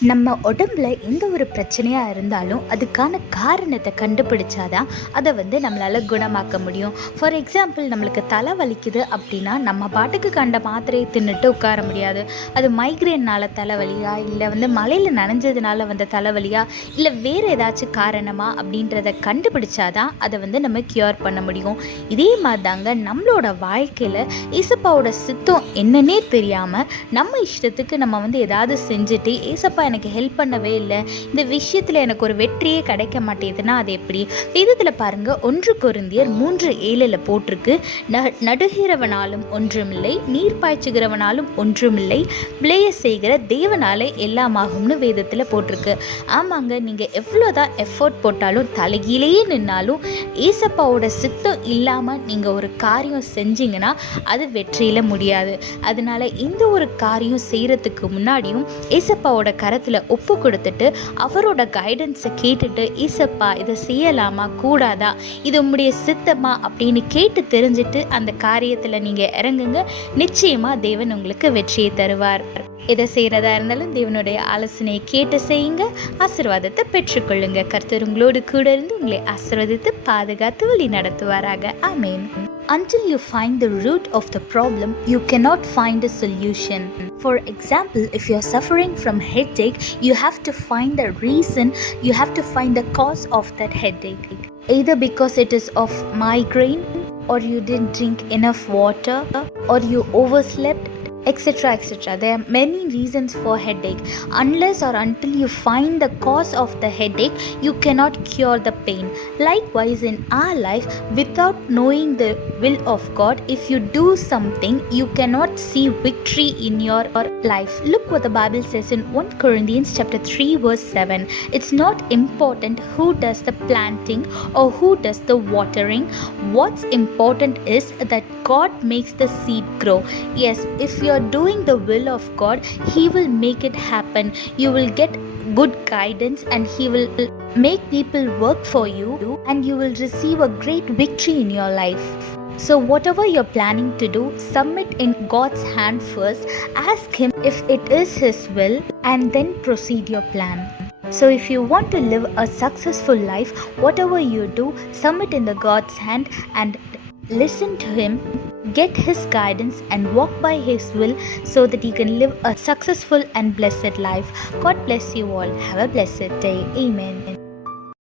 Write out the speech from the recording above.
நம்ம உடம்புல எந்த ஒரு பிரச்சனையாக இருந்தாலும் அதுக்கான காரணத்தை கண்டுபிடிச்சாதான் அதை நம்மளால் குணமாக்க முடியும். ஃபார் எக்ஸாம்பிள், நம்மளுக்கு தலை வலிக்குது அப்படின்னா நம்ம பாட்டுக்கு கண்ட மாத்திரையை தின்னுட்டு உட்கார முடியாது. அது மைக்ரேனால் தலைவலியா, இல்லை மழையில் நனைஞ்சதுனால வந்த தலைவலியா, இல்லை வேறு ஏதாச்சும் காரணமா அப்படின்றத கண்டுபிடிச்சாதான் அதை நம்ம க்யூர் பண்ண முடியும். இதே மாதிரி தாங்க நம்மளோட வாழ்க்கையில் ஏசப்பாவோட சித்தம் என்னன்னே தெரியாமல் நம்ம இஷ்டத்துக்கு நம்ம ஏதாவது செஞ்சுட்டு, ஏசப்பா எனக்கு ஹெல்ப் பண்ணவே இல்லை, இந்த விஷயத்தில் எனக்கு ஒரு வெற்றியே கிடைக்க மாட்டேதுன்னா அது எப்படி? வேதத்தில் பாருங்க, 1 கொரிந்தியர் 3:7 போட்டிருக்கு, நடுகிறவனாலும் ஒன்றுமில்லை, நீர் பாய்ச்சுகிறவனாலும் ஒன்றுமில்லை, விளைய செய்கிற தேவனாலே எல்லாமாகும்னு வேதத்தில் போட்டிருக்கு. ஆமாங்க, நீங்கள் எவ்வளோதான் எஃபோர்ட் போட்டாலும் தலைகீழேயே நின்னாலும் ஏசப்பாவோட சித்தம் இல்லாமல் நீங்கள் ஒரு காரியம் செஞ்சீங்கன்னா அது வெற்றியில் முடியாது. அதனால இந்த ஒரு காரியம் செய்கிறதுக்கு முன்னாடியும் ஏசப்பாவோட கரத்தில் ஒப்பு கொடுத்துட்டு அவரோட கைடன்ஸை கேட்டுட்டு, ஏசப்பா இதை செய்யலாமா கூடாதா, இது உம்முடைய சித்தமா அப்படின்னு கேட்டு தெரிஞ்சுட்டு அந்த காரியத்தில் நீங்கள் இறங்குங்க. நிச்சயமாக தேவன் உங்களுக்கு வெற்றியை தருவார். எதை செய்கிறதா இருந்தாலும் தேவனுடைய ஆலோசனையை கேட்டு செய்யுங்க, ஆசீர்வாதத்தை பெற்றுக்கொள்ளுங்க. கர்த்தர் உங்களோடு கூட இருந்து உங்களை ஆசீர்வதித்து பாதுகாத்து வழி நடத்துவாராக. ஆமென். Until you find the root of the problem, you cannot find a solution. For example, if you are suffering from headache, you have to find the reason, you have to find the cause of that headache. Either because it is of migraine, or you didn't drink enough water, or you overslept, etc. etc. There are many reasons for headache. Unless or until you find the cause of the headache, you cannot cure the pain. Likewise, in our life, without knowing the will of God, if you do something, you cannot see victory in your life. Look what the Bible says in 1 Corinthians chapter 3 verse 7. It's not important who does the planting or who does the watering. What's important is that God makes the seed grow. Yes, if you are doing the will of God, He will make it happen. You will get good guidance and He will make people work for you, and you will receive a great victory in your life. So whatever you're planning to do, submit in God's hand first. Ask Him if it is His will, and then proceed your plan. So if you want to live a successful life, whatever you do, submit in the God's hand and listen to Him, get His guidance and walk by His will, so that you can live a successful and blessed life. God bless you all. Have a blessed day. Amen.